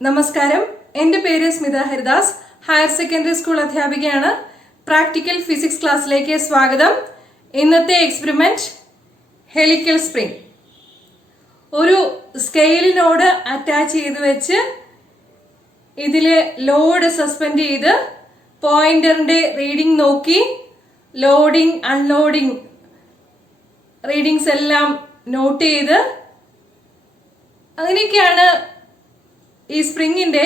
നമസ്കാരം, എൻ്റെ പേര് Smitha Haridas. Higher secondary school അധ്യാപികയാണ്. പ്രാക്ടിക്കൽ ഫിസിക്സ് ക്ലാസ്സിലേക്ക് സ്വാഗതം. ഇന്നത്തെ എക്സ്പെരിമെന്റ് ഹെലിക്കൽ സ്പ്രിംഗ്. ഒരു സ്കെയിലിനോട് അറ്റാച്ച് ചെയ്ത് വെച്ച് ഇതിൽ ലോഡ് സസ്പെൻഡ് ചെയ്ത് പോയിന്ററിന്റെ റീഡിംഗ് നോക്കി ലോഡിംഗ് അൺലോഡിംഗ് റീഡിങ്സ് എല്ലാം നോട്ട് ചെയ്ത് അങ്ങനെയൊക്കെയാണ് ഈ സ്പ്രിങ്ങിന്റെ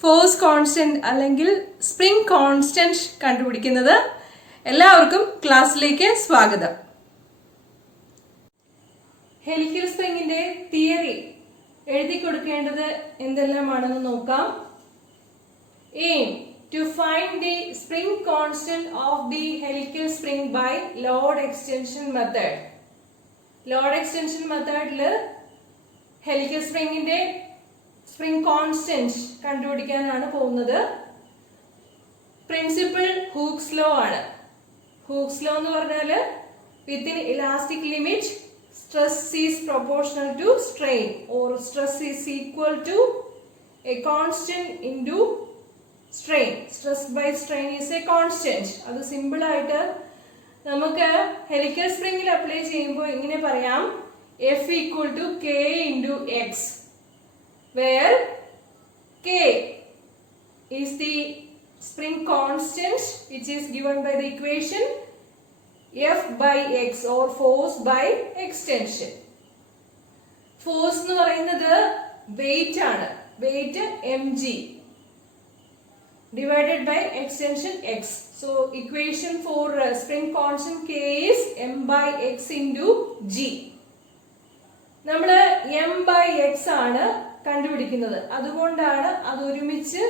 ഫോഴ്സ് കോൺസ്റ്റന്റ് അല്ലെങ്കിൽ സ്പ്രിംഗ് കോൺസ്റ്റന്റ് കണ്ടുപിടിക്കുന്നത്. എല്ലാവർക്കും ക്ലാസ്സിലേക്ക് സ്വാഗതം. ഹെലിക്കൽ സ്പ്രിങ്ങിന്റെ തിയറി എഴുതി കൊടുക്കേണ്ടത് എന്തെല്ലാമാണെന്ന് നോക്കാം. Aim to find the spring constant of the helical spring by load extension method. Load extension മെത്തേഡില് ഹെലിക്കൽ സ്പ്രിങ്ങിന്റെ സ്പ്രിംഗ് കോൺസ്റ്റന്റ് കണ്ടുപിടിക്കാനാണ് പോകുന്നത്. പ്രിൻസിപ്പിൾ ഹൂക്സ് ലോ ആണ്. ഹൂക്സ് ലോ എന്ന് പറഞ്ഞാല് within elastic limit stress is proportional to strain or stress is equal to a constant into strain. Stress by strain is a constant. അത് simple ആയിട്ട് നമുക്ക് helical സ്പ്രിംഗിൽ apply ചെയ്യുമ്പോൾ ഇങ്ങനെ പറയാം: F equal to K into X, where K is the spring constant which is given by the equation F by X or force by extension. Force എന്ന് പറയുന്നത് weight ആണ്. weight mg divided by extension x. So equation for spring constant K is m by x into g. നമ്മള് m by x ആണ് കണ്ടുപിടിക്കുന്നത്. അതുകൊണ്ടാണ് അത് ഒരുമിച്ച്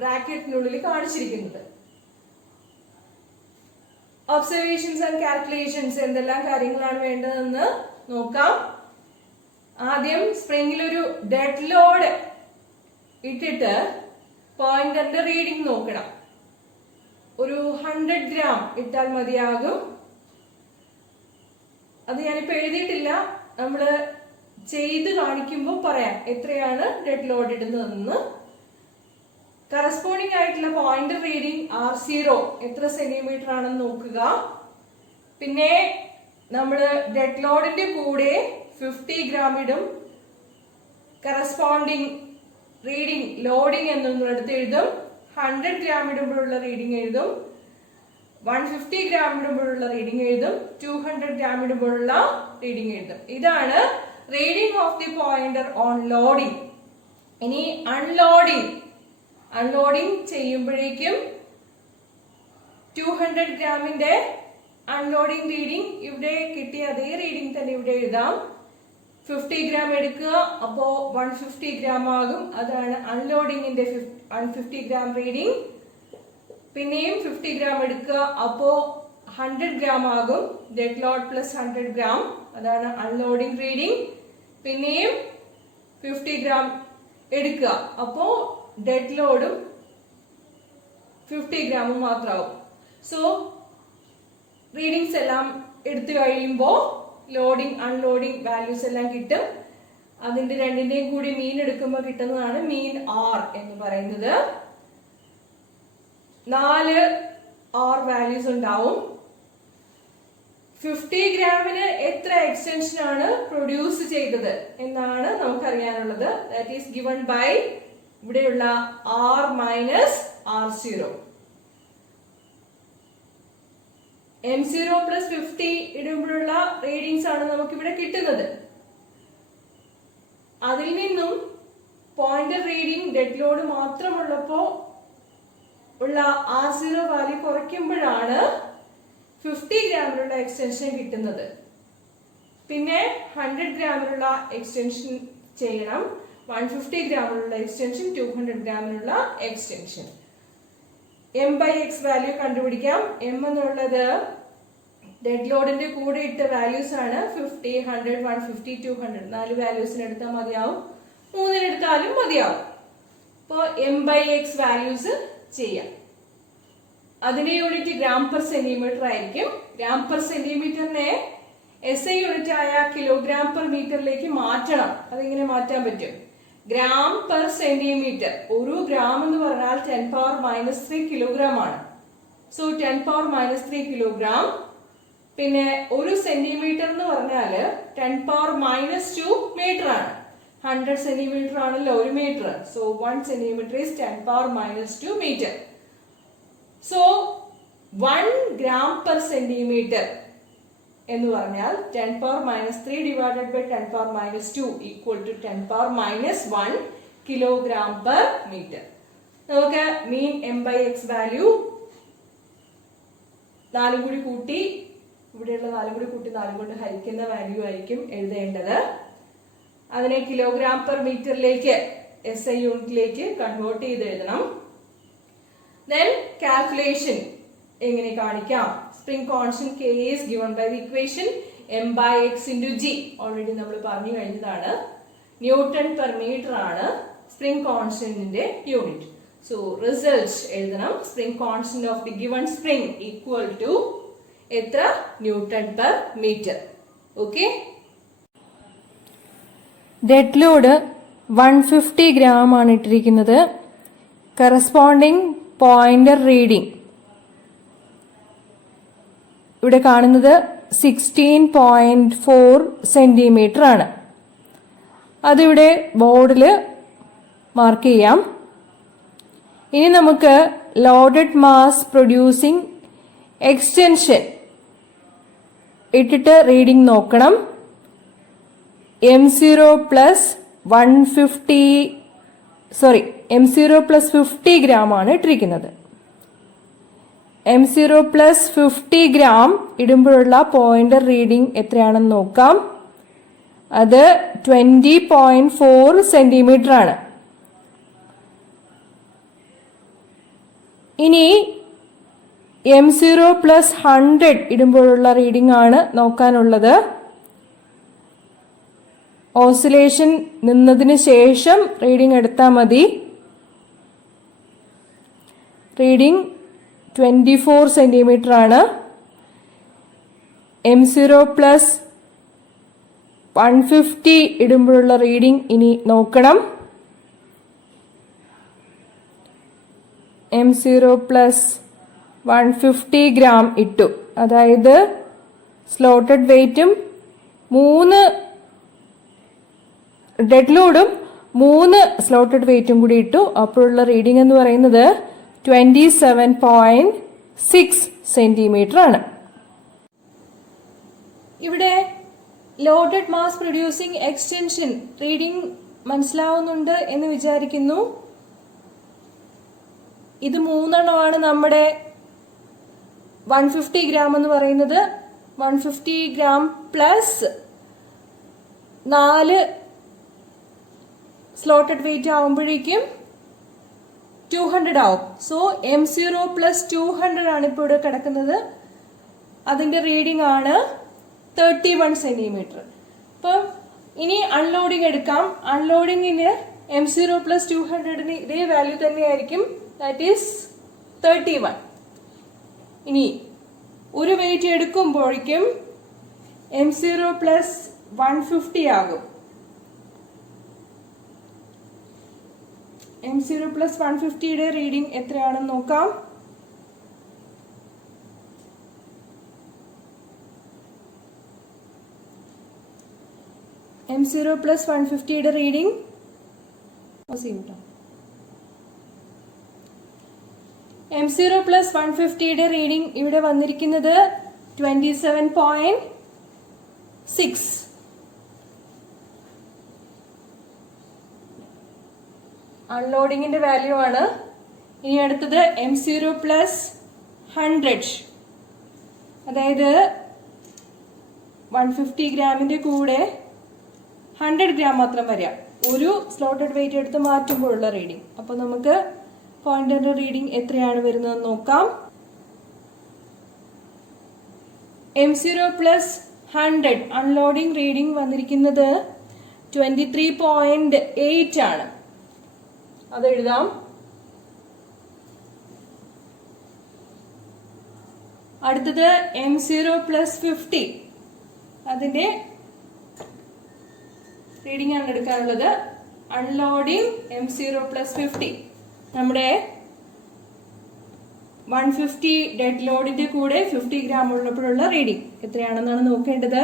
ബ്രാക്കറ്റിനുള്ളിൽ കാണിച്ചിരിക്കുന്നത്. ഒബ്സർവേഷൻസ് ആൻഡ് കാൽക്കുലേഷൻസ് എന്തെല്ലാം കാര്യങ്ങളാണ് വേണ്ടതെന്ന് നോക്കാം. ആദ്യം സ്പ്രിംഗിൽ ഒരു ഡെഡ് ലോഡ് ഇട്ടിട്ട് പോയിന്ററിന്റെ റീഡിംഗ് നോക്കണം. ഒരു 100 ഗ്രാം ഇട്ടാൽ മതിയാകും. അത് ഞാനിപ്പോ എഴുതിയിട്ടില്ല. നമ്മള് ചെയ്ത് കാണിക്കുമ്പോൾ പറയാം എത്രയാണ് ഡെഡ് ലോഡ് ഇടുന്നതെന്ന്. കറസ്പോണ്ടിങ് ആയിട്ടുള്ള പോയിന്റർ റീഡിംഗ് R0 എത്ര സെന്റിമീറ്റർ ആണെന്ന് നോക്കുക. പിന്നെ നമ്മള് ഡെഡ് ലോഡിന്റെ കൂടെ 50 ഗ്രാം ഇടും. കറസ്പോണ്ടിങ് റീഡിംഗ് ലോഡിംഗ് എന്നുള്ളിടത്ത് എഴുതും. 100 ഗ്രാം ഇടുമ്പോഴുള്ള റീഡിംഗ് എഴുതും. 150 ഗ്രാം ഇടുമ്പോഴുള്ള റീഡിംഗ് എഴുതും. 200 ഗ്രാം ഇടുമ്പോഴുള്ള റീഡിംഗ് എഴുതും. ഇതാണ് reading of the pointer on loading. ഇനി അൺലോഡിംഗ് ചെയ്യുമ്പോഴേക്കും 200 ഗ്രാമിന്റെ അൺലോഡിംഗ് റീഡിംഗ് ഇവിടെ കിട്ടിയ അതേ റീഡിംഗ് തന്നെ ഇവിടെ എഴുതാം. 50 ഗ്രാം എടുക്കുക, അപ്പോ 150 ഗ്രാം ആകും. അതാണ് അൺലോഡിംഗിന്റെ 150 ഗ്രാം റീഡിംഗ്. പിന്നെയും 50 ഗ്രാം എടുക്കുക, അപ്പോ 100 ഗ്രാം ആകും. ഡെഡ് ലോഡ് പ്ലസ് 100 ഗ്രാം, അതാണ് അൺലോഡിംഗ് റീഡിംഗ്. പിന്നെയും 50 ഗ്രാം എടുക്കുക, അപ്പോ ഡെഡ് ലോഡും 50 ഗ്രാമും മാത്രമാവും. സോ റീഡിങ്സ് എല്ലാം എടുത്തു കഴിയുമ്പോൾ ലോഡിംഗ് അൺലോഡിംഗ് വാല്യൂസ് എല്ലാം കിട്ടും. അതിന്റെ രണ്ടിന്റെയും കൂടി മീൻ എടുക്കുമ്പോൾ കിട്ടുന്നതാണ് മീൻ R എന്ന് പറയുന്നത്. 4 R വാല്യൂസ് ഉണ്ടാവും. 50 ഗ്രാമിന് എത്ര എക്സ്റ്റൻഷൻ ആണ് പ്രൊഡ്യൂസ് ചെയ്തത് എന്നാണ് നമുക്കറിയാനുള്ളത്. ദാറ്റ് ഈസ് ഗിവൺ ബൈ ഇവിടെയുള്ള R minus R0. M0 plus 50 ഇടുമ്പോഴുള്ള റീഡിങ്സ് ആണ് നമുക്ക് ഇവിടെ കിട്ടുന്നത്. അതിൽ നിന്നും പോയിന്റർ റീഡിംഗ് ഡെഡ് ലോഡ് മാത്രമുള്ളപ്പോ ഉള്ള R0 വാല്യൂ കുറയ്ക്കുമ്പോഴാണ് 50 ഗ്രാമിലുള്ള എക്സ്റ്റൻഷൻ കിട്ടുന്നത്. പിന്നെ 100 ഗ്രാമിലുള്ള എക്സ്റ്റൻഷൻ ചെയ്യണം. 150 ഗ്രാമിലുള്ള എക്സ്റ്റൻഷൻ, 200 ഗ്രാമിനുള്ള extension. m by x value കണ്ടുപിടിക്കാം. m എന്നുള്ളത് ഡെഡ് ലോഡിന്റെ കൂടെ ഇട്ട വാല്യൂസ് ആണ്. 50, 100, 150, 200 4 വാല്യൂസിന് എടുത്താൽ മതിയാവും. 3 എടുത്താലും മതിയാവും. അപ്പോൾ m by x വാല്യൂസ് ചെയ്യാം. അതിന്റെ യൂണിറ്റ് ഗ്രാം പെർ സെന്റിമീറ്റർ ആയിരിക്കും. ഗ്രാം പെർ സെന്റിമീറ്ററിനെ SI യൂണിറ്റ് ആയ കിലോഗ്രാം പെർ മീറ്ററിലേക്ക് മാറ്റണം. അതിങ്ങനെ മാറ്റാൻ പറ്റും. Gram per centimetre. ഒരു ഗ്രാം എന്ന് പറഞ്ഞാൽ 10⁻³ കിലോഗ്രാം ആണ്. So 10⁻³ kilogram. പിന്നെ ഒരു സെന്റിമീറ്റർ എന്ന് പറഞ്ഞാൽ 10⁻² മീറ്റർ ആണ്. 100 സെന്റിമീറ്റർ ആണല്ലോ ഒരു metre. So 1 centimetre is 10⁻² metre. So 1 gram per centimetre എന്ന് പറഞ്ഞാൽ 10⁻³ divided by 10⁻² equal to 10⁻⁻1 kilogram per metre. നമുക്ക് മീൻ m/x വാല്യൂ 4 കൂടി കൂട്ടി, ഇവിടെയുള്ള 4 കൂടി കൂട്ടി 4 കൊണ്ട് ഹരിക്കുന്ന വാല്യൂ ആയിരിക്കും എഴുതേണ്ടത്. അതിനെ കിലോഗ്രാം പെർ മീറ്ററിലേക്ക് SI യൂണിറ്റിലേക്ക് കൺവേർട്ട് ചെയ്ത് എഴുതണം. ദെൻ കാൽക്കുലേഷൻ എങ്ങനെ കാണിക്കാം? Spring constant K is given by the equation m/x into g. Already നമ്മൾ പറഞ്ഞു കഴിഞ്ഞതാണ്. ന്യൂട്ടൺ പെർ മീറ്റർ ആണ് സ്പ്രിംഗ് കോൺസ്റ്റന്റിന്റെ യൂണിറ്റ്. സോ റിസൾട്ട് എഴുതണം. Spring constant of the given spring equal to എത്ര? Newton per metre. Okay. Dead load 150 gram ആണ് ഇട്ടിരിക്കുന്നത്. Corresponding pointer reading ഇവിടെ കാണുന്നത് 16.4 സെന്റിമീറ്റർ ആണ്. അതിവിടെ ബോർഡിൽ മാർക്ക് ചെയ്യാം. ഇനി നമുക്ക് ലോഡഡ് മാസ് പ്രൊഡ്യൂസിംഗ് എക്സ്റ്റൻഷൻ ഇട്ടിട്ട് റീഡിംഗ് നോക്കണം. M0 plus 50 ഗ്രാം ആണ് ഇട്ടിരിക്കുന്നത്. M0 plus 50 ഗ്രാം ഇടുമ്പോഴുള്ള പോയിന്റർ റീഡിംഗ് എത്രയാണെന്ന് നോക്കാം. അത് 20.4 സെന്റിമീറ്റർ ആണ്. ഇനി M0 plus 100 ഇടുമ്പോഴുള്ള റീഡിംഗ് ആണ് നോക്കാനുള്ളത്. ഓസിലേഷൻ നിന്നതിന് ശേഷം റീഡിംഗ് എടുത്താൽ മതി. റീഡിംഗ് 24 സെന്റിമീറ്റർ ആണ്. M0 plus 150 ഇടുമ്പോഴുള്ള റീഡിംഗ് ഇനി നോക്കണം. M0 plus 150 ഗ്രാം ഇട്ടു. അതായത് സ്ലോട്ടഡ് വെയിറ്റും 3 ഡെഡ് ലോഡും 3 സ്ലോട്ടഡ് വെയിറ്റും കൂടി ഇട്ടു. അപ്പോഴുള്ള റീഡിംഗ് എന്ന് പറയുന്നത് 27.6 സെന്റിമീറ്റർ ആണ്. ഇവിടെ loaded mass producing extension reading മനസ്സിലാവുന്നുണ്ട് എന്ന് വിചാരിക്കുന്നു. ഇത് 3 എണ്ണമാണ് നമ്മുടെ 150 ഗ്രാം എന്ന് പറയുന്നത്. 150 ഗ്രാം പ്ലസ് 4 സ്ലോട്ടഡ് വെയിറ്റ് ആവുമ്പോഴേക്കും 200 ആവും. സോ M0 plus 200 ആണ് ഇപ്പോൾ ഇവിടെ കിടക്കുന്നത്. അതിന്റെ റീഡിംഗ് ആണ് 31 സെന്റിമീറ്റർ. അപ്പം ഇനി അൺലോഡിംഗ് എടുക്കാം. അൺലോഡിങ്ങിന് M0 plus 200 ഇതേ വാല്യൂ തന്നെയായിരിക്കും. That is 31. ഇനി ഒരു വെയിറ്റ് എടുക്കുമ്പോഴേക്കും M0 plus 150 ആകും. M0 plus 150യുടെ റീഡിംഗ് എത്രയാണെന്ന് നോക്കാം. M0 plus 150യുടെ റീഡിംഗ് M0 plus 150യുടെ റീഡിംഗ് ഇവിടെ വന്നിരിക്കുന്നത് 27.6. അൺലോഡിങ്ങിന്റെ വാല്യൂ ആണ്. ഇനി അടുത്തത് M0 plus 100. അതായത് 150 ഗ്രാമിന്റെ കൂടെ 100 ഗ്രാം മാത്രം വരാം. ഒരു സ്ലോട്ടഡ് വെയിറ്റ് എടുത്ത് മാറ്റുമ്പോഴുള്ള റീഡിംഗ്. അപ്പൊ നമുക്ക് പോയിന്ററിന്റെ റീഡിംഗ് എത്രയാണ് വരുന്നത് നോക്കാം. M0 plus 100 അൺലോഡിംഗ് റീഡിംഗ് വന്നിരിക്കുന്നത് 23.8 ആണ്. അത് എഴുതാം. അടുത്തത് M0 plus 50. അതിന്റെ റീഡിംഗ് ആണ് എടുക്കാനുള്ളത്. Unloading M0 plus 50. നമ്മുടെ 150 ഡെഡ് ലോഡിന്റെ കൂടെ 50 ഗ്രാം ഉള്ളപ്പോഴുള്ള റീഡിംഗ് എത്രയാണെന്നാണ് നോക്കേണ്ടത്.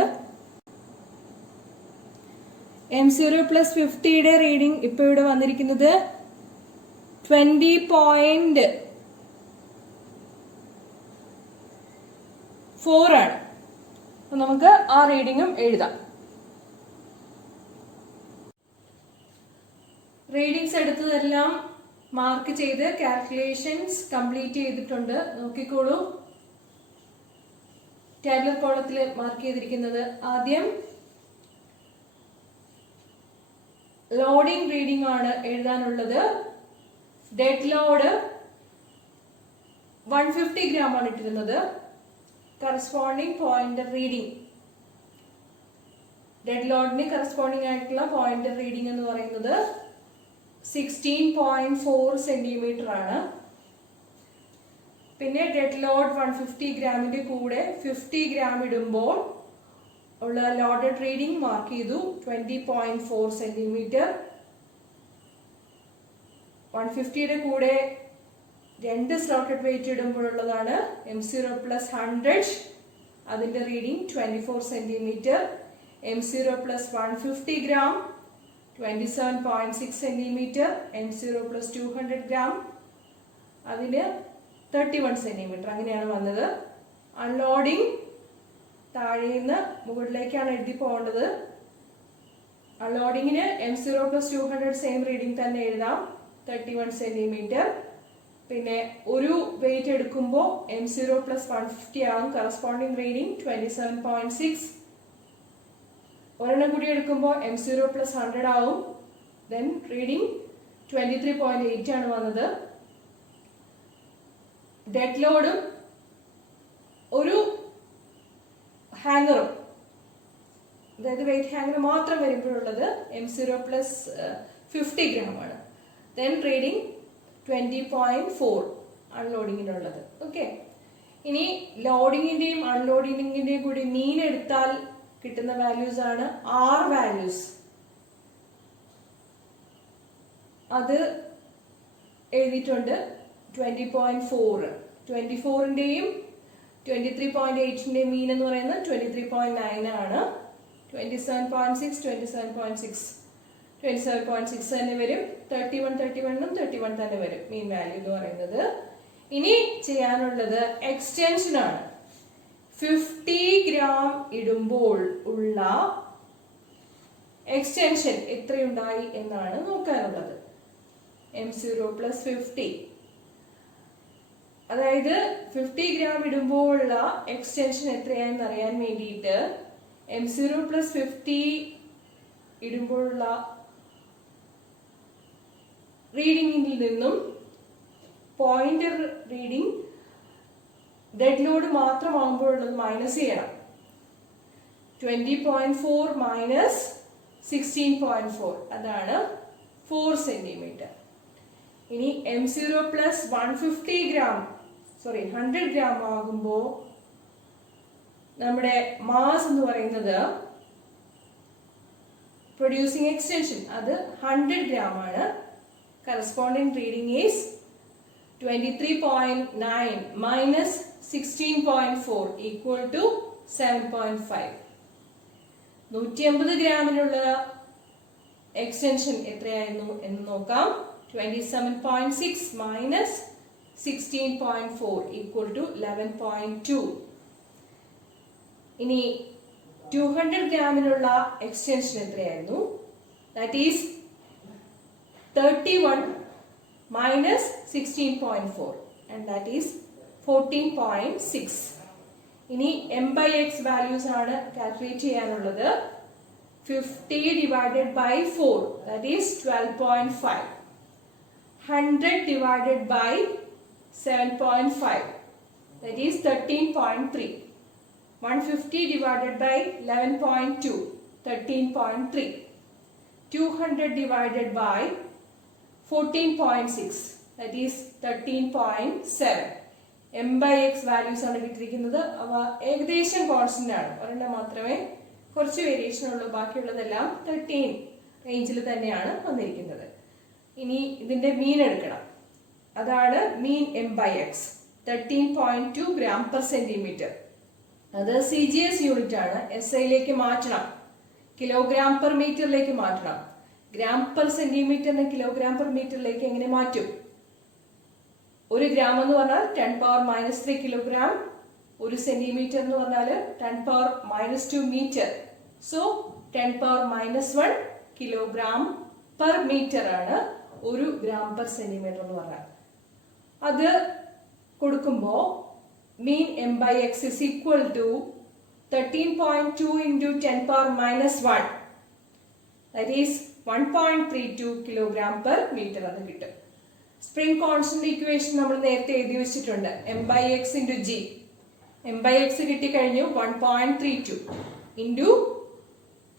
M0 plus 50യുടെ റീഡിംഗ് ഇപ്പൊ ഇവിടെ വന്നിരിക്കുന്നത് 20.4 ആണ്. അപ്പൊ നമുക്ക് ആ റീഡിങ്ങും എഴുതാം. റീഡിങ്സ് എടുത്തതെല്ലാം മാർക്ക് ചെയ്ത് കാൽക്കുലേഷൻസ് കംപ്ലീറ്റ് ചെയ്തിട്ടുണ്ട്. നോക്കിക്കോളൂ, ടാബുലർ കോളത്തിൽ മാർക്ക് ചെയ്തിരിക്കുന്നത്. ആദ്യം ലോഡിംഗ് റീഡിംഗ് ആണ് എഴുതാനുള്ളത്. ഡെഡ് ലോഡ് 150 ഗ്രാം ആണ് ഇട്ടിരുന്നത്. കറസ്പോണ്ടിങ് പോയിന്റർ റീഡിംഗ്, ഡെഡ് ലോഡിന് കറസ്പോണ്ടിങ് ആയിട്ടുള്ള പോയിന്റർ റീഡിംഗ് എന്ന് പറയുന്നത് 16.4 സെന്റിമീറ്റർ ആണ്. പിന്നെ ഡെഡ് ലോഡ് 150 ഗ്രാമിന്റെ കൂടെ 50 ഗ്രാം ഇടുമ്പോൾ ഉള്ള ലോഡഡ് റീഡിംഗ് മാർക്ക് ചെയ്തു 20.4 സെന്റിമീറ്റർ. 150യുടെ കൂടെ 2 സ്ലോട്ടഡ് വെയിറ്റ് ഇടുമ്പോഴുള്ളതാണ് M0 plus 100. അതിന്റെ reading 24 centimetre. M0 plus 150 gram 27.6 centimetre. M0 plus 200 gram അതിന് 31 സെന്റിമീറ്റർ. അങ്ങനെയാണ് വന്നത്. അൺലോഡിംഗ് താഴെ നിന്ന് മുകളിലേക്കാണ് എഴുതി പോകേണ്ടത്. അൺലോഡിങ്ങിന് M0 plus 200 സെയിം റീഡിംഗ് തന്നെ എഴുതാം, 31 സെന്റിമീറ്റർ. പിന്നെ ഒരു വെയിറ്റ് എടുക്കുമ്പോൾ M0 plus 150 ആകും. Corresponding reading 27.6. ഒരെണ്ണം കൂടി എടുക്കുമ്പോൾ M0 plus 100 ആവും. ദെൻ റീഡിംഗ് 23.8 ആണ് വന്നത്. ഡെഡ് ലോഡും ഒരു ഹാങ്ങറും, അതായത് വെയിറ്റ് ഹാങ്ങർ മാത്രം വരുമ്പോഴുള്ളത് M0 plus 50 ഗ്രാം ആണ്. Then reading 20.4 അൺലോഡിങ്ങിനുള്ളത്. ഓക്കെ, ഇനി ലോഡിങ്ങിന്റെയും അൺലോഡിങ്ങിന്റെയും കൂടി മീൻ എടുത്താൽ കിട്ടുന്ന വാല്യൂസ് ആണ് R വാല്യൂസ്. അത് എഴുതിയിട്ടുണ്ട് 20.4. 24ന്റെയും 23.8ന്റെയും മീൻ എന്ന് പറയുന്നത് 23.9 ആണ്. 27.6 27.6 തന്നെ വരും. 31 31 തന്നെ വരും മീൻ വാല്യൂ എന്ന് പറയുന്നത്. ഇനി ചെയ്യാനുള്ളത് എക്സ്റ്റൻഷൻ ആണ്. 50 ഗ്രാം ഇടുമ്പോൾ ഉള്ള എക്സ്റ്റൻഷൻ എത്രയുണ്ടായി എന്നാണ് നോക്കാനുള്ളത്. M0 plus 50, അതായത് 50 ഗ്രാം ഇടുമ്പോൾ ഉള്ള എക്സ്റ്റൻഷൻ എത്രയാണെന്ന് അറിയാൻ വേണ്ടിയിട്ട് M0 plus 50 ഇടുമ്പോഴുള്ള റീഡിംഗിൽ നിന്നും പോയിന്റർ റീഡിംഗ് ഡെഡ് ലോഡ് മാത്രമാകുമ്പോഴുള്ളത് മൈനസ് ചെയ്യണം. 20.4 minus 16.4 അതാണ് 4 സെന്റിമീറ്റർ. ഇനി M0 plus 100 ഗ്രാം ആകുമ്പോൾ നമ്മുടെ മാസ് എന്ന് പറയുന്നത് പ്രൊഡ്യൂസിങ് എക്സ്റ്റൻഷൻ അത് 100 ഗ്രാം ആണ്. Corresponding reading is 23.9 minus 16.4 equal to 7.5. 150 ഗ്രാമിനുള്ള എക്സ്റ്റൻഷൻ എത്രയായിരുന്നു എന്ന് നോക്കാം. 27.6 minus 16.4 equal to 11.2. ഇനി 200 ഗ്രാമിനുള്ള എക്സ്റ്റൻഷൻ എത്രയായിരുന്നു? That is 31 minus 16.4 and that is 14.6. ഇനി M/X values ആണ് കാൽക്കുലേറ്റ് ചെയ്യാനുള്ളത്. 50 divided by 4 that is 12.5. 100 divided by 7.5 that is 13.3. 150 divided by 11.2 13.3. 200 divided by 14.6 that is 13.7. M/X values ആണ് കിട്ടിയിരിക്കുന്നത്. അവ ഏകദേശം കോൺസ്റ്റന്റ് ആണ്. ഒരെണ്ണം മാത്രമേ കുറച്ച് വേരിയേഷൻ ഉള്ളൂ, ബാക്കിയുള്ളതെല്ലാം 13 റേഞ്ചിൽ തന്നെയാണ് വന്നിരിക്കുന്നത്. ഇനി ഇതിന്റെ മീൻ എടുക്കണം. അതാണ് മീൻ m/x 13.2 gram per centimeter. അത് CGS യൂണിറ്റ് ആണ്. SI മാറ്റണം, കിലോഗ്രാം പെർ മീറ്ററിലേക്ക് മാറ്റണം. ഗ്രാം പെർ സെന്റിമീറ്ററിനെ കിലോഗ്രാം പെർ മീറ്ററിലേക്ക് എങ്ങനെ മാറ്റും? 1 ഗ്രാം എന്ന് പറഞ്ഞാൽ 10⁻³ കിലോഗ്രാം, 1 സെന്റിമീറ്റർ എന്ന് പറഞ്ഞാൽ 10⁻² metre. So 10⁻⁻1 kilogram per metre ആണ് 1 ഗ്രാം പെർ സെന്റിമീറ്റർ എന്ന് പറഞ്ഞാൽ. അത് കൊടുക്കുമ്പോൾ മീൻ m/x is equal to 13.2 into 10⁻⁻1, that is 1.32 kilogram per meter അത് കിട്ടും. സ്പ്രിംഗ് കോൺസ്റ്റന്റ് ഇക്വേഷൻ നമ്മൾ നേരത്തെ എഴുതി വെച്ചിട്ടുണ്ട്. m/x into g. m/x കിട്ടിക്കഴിഞ്ഞു 1.32 into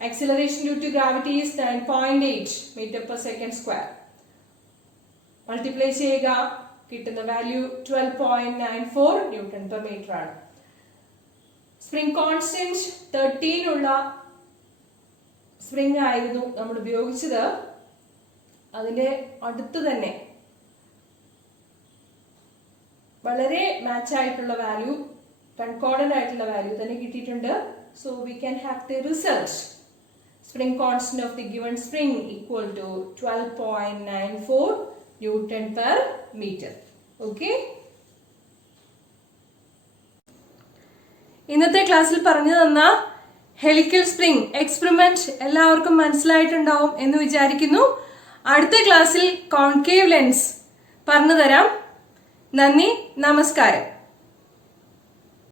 acceleration due to gravity is 9.8 meter per second square. Multiply ചെയ്യുക, കിട്ടുന്ന വാല്യൂ 12.94 ന്യൂട്ടൺ പെർ മീറ്റർ ആണ്. Spring constant 13 ഉള്ള സ്പ്രിംഗ് ആയിരുന്നു നമ്മൾ ഉപയോഗിച്ചത്. അതിന്റെ അടുത്ത് തന്നെ വളരെ മാച്ച് ആയിട്ടുള്ള വാല്യൂ, കൺകോർഡന്റ് ആയിട്ടുള്ള വാല്യൂ തന്നെ കിട്ടിയിട്ടുണ്ട്. So we can have the result. Spring constant of the given spring equal to 12.94 newton per metre. Okay, ഇന്നത്തെ ക്ലാസ്സിൽ പറഞ്ഞു തന്ന ഹെലിക്കൽ സ്പ്രിംഗ് എക്സ്പെരിമെന്റ് എല്ലാവർക്കും മനസ്സിലായിട്ടുണ്ടാവും എന്ന് വിചാരിക്കുന്നു. അടുത്ത ക്ലാസ്സിൽ കോൺകേവ് ലെൻസ് പറഞ്ഞു തരാം. നന്ദി, നമസ്കാരം.